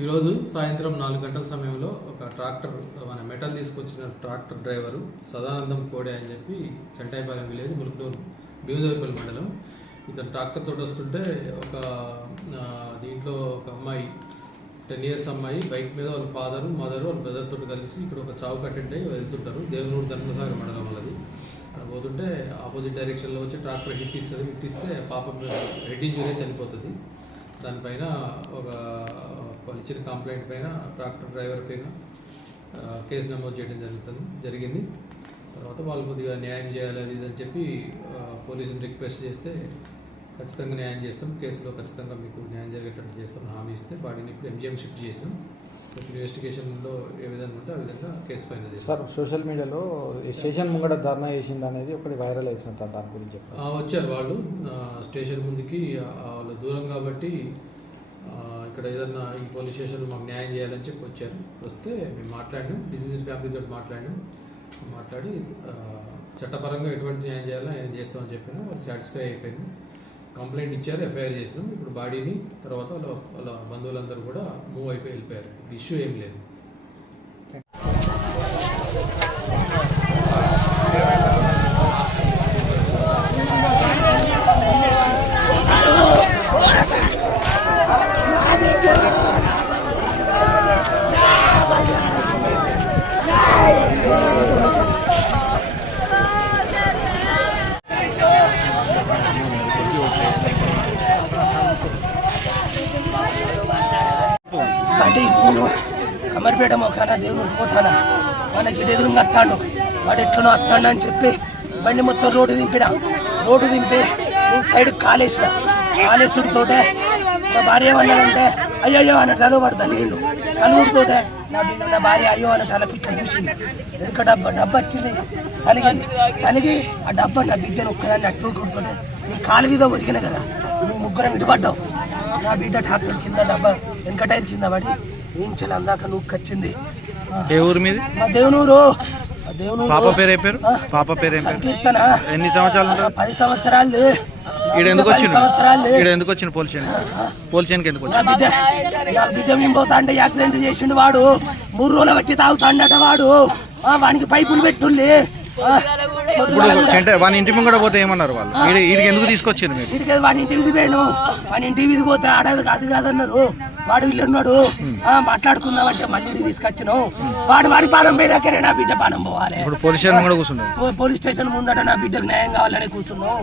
ఈరోజు సాయంత్రం 4 గంటల సమయంలో ఒక ట్రాక్టర్ మన మెటల్ తీసుకొచ్చిన ట్రాక్టర్ డ్రైవరు సదానందం కోడే అని చెప్పి చంటాయిపాలెం విలేజ్ ములుగునూరు భీమదేవపల్లి మండలం ఇతను ట్రాక్టర్ తోటి వస్తుంటే ఒక దీంట్లో ఒక అమ్మాయి 10 years అమ్మాయి బైక్ మీద వాళ్ళ ఫాదరు మదరు వాళ్ళ బ్రదర్ తోటి కలిసి ఇక్కడ ఒక చావు కట్టెంటే వెళ్తుంటారు దేవనూరు ధర్మసాగర్ మండలం వాళ్ళది. అక్కడ పోతుంటే ఆపోజిట్ డైరెక్షన్లో వచ్చి ట్రాక్టర్ హిట్ ఇస్తే పాప హెడ్ ఇంజురీ చనిపోతుంది. దానిపైన వాళ్ళు ఇచ్చిన కంప్లైంట్ పైన ట్రాక్టర్ డ్రైవర్ పైన కేసు నమోదు చేయడం జరిగింది. తర్వాత వాళ్ళు కొద్దిగా న్యాయం చేయాలి అది అని చెప్పి పోలీసుని రిక్వెస్ట్ చేస్తే ఖచ్చితంగా న్యాయం చేస్తాం, కేసులో ఖచ్చితంగా మీకు న్యాయం జరిగేటట్టు చేస్తాం హామీ ఇస్తే బాడీని ఇప్పుడు ఎంజిఎం షిఫ్ట్ చేసాం. ఇన్వెస్టిగేషన్లో ఏ విధంగా ఉంటే ఆ విధంగా కేసు ఫైనల్ చేస్తాం. సార్, సోషల్ మీడియాలో స్టేషన్ ముంగడ ధర్నా చేసింది అనేది ఒకటి వైరల్ అవుతుంది, దాని గురించి వచ్చారు వాళ్ళు స్టేషన్ ముందుకి. వాళ్ళు దూరం కాబట్టి ఇక్కడ ఏదన్నా ఈ పోలీస్ స్టేషన్లో మాకు న్యాయం చేయాలని చెప్పి వచ్చారు. వస్తే మేము మాట్లాడినాం, డిసిజన్ ఫ్యామిలీతో మాట్లాడి చట్టపరంగా ఎటువంటి న్యాయం చేయాలో ఆయన చేస్తామని చెప్పినా వాళ్ళు సాటిస్ఫై అయిపోయింది. కంప్లైంట్ ఇచ్చారు, ఎఫ్ఐఆర్ చేసినాం. ఇప్పుడు బాడీని తర్వాత వాళ్ళ బంధువులందరూ కూడా మూవ్ అయిపోయి వెళ్ళిపోయారు. ఇష్యూ ఏం లేదు. అంటే నేను కమర్పేట మొక్కన దేవుడికి పోతానా, మనకి ఎదురుగా వస్తాడు, వాడు ఎట్లనో వస్తాడు అని చెప్పి బండి మొత్తం రోడ్డు దింపి నేను సైడ్కి కాలేసుడితోటే మా భార్య ఏమన్నాడంటే అయ్యో అన్నట్టు వాడు తలిగిండు. నలుగురితోటే నా భార్య అయ్యో అన్నట్టు అలా ఇట్లా చూసింది. వెనుక డబ్బా వచ్చింది, తలిగి ఆ డబ్బా నా బిడ్డను ఒక్కదాన్ని అట్టుకుంటుంటే నేను కాలు మీద ఒరిగిన కదా, ముగ్గురం ఇటుపడ్డావు. నా బిడ్డ ట్రాక్టర్ కింద డబ్బా వెనక టైర్ కింద పడి ఏంచాలి అందాక నువ్వు కచ్చింది. ఏ ఊరు మీది? మా దేవునూరు. పాప పేరు సంకీర్తన. ఎన్ని సంవత్సరాలు? 10 సంవత్సరాలు. ఎందుకు వచ్చిన పోలీస్ స్టేషన్కి ఎందుకు వచ్చి? నా బిడ్డ మేము పోతా అంటే యాక్సిడెంట్ చేసిండు వాడు. 3 రోజులు బట్టి తాగుతాడట వాడు. వానికి పైపులు పెట్టుండి. వాని ఇంటి ముంగడ పోతే ఏమన్నారు వాళ్ళు? వీడికి ఎందుకు తీసుకొచ్చారు మీరు? వీడికి వాడి ఇంటికి దిగాను. వాడి ఇంటికి ఇది పోతే ఆడేది కాదన్నారు. వాడు ఇల్లు ఉన్నాడు, మాట్లాడుకుందామంటే మళ్ళీ తీసుకొచ్చినావు. వాడి పానం పోయేదాకనే నా బిడ్డ పానం పోవాలి. ఇప్పుడు పోలీస్ స్టేషన్ కూడా కూర్చున్నావు. పోలీస్ స్టేషన్ ముందట నా బిడ్డకు న్యాయం కావాలని కూర్చున్నావు.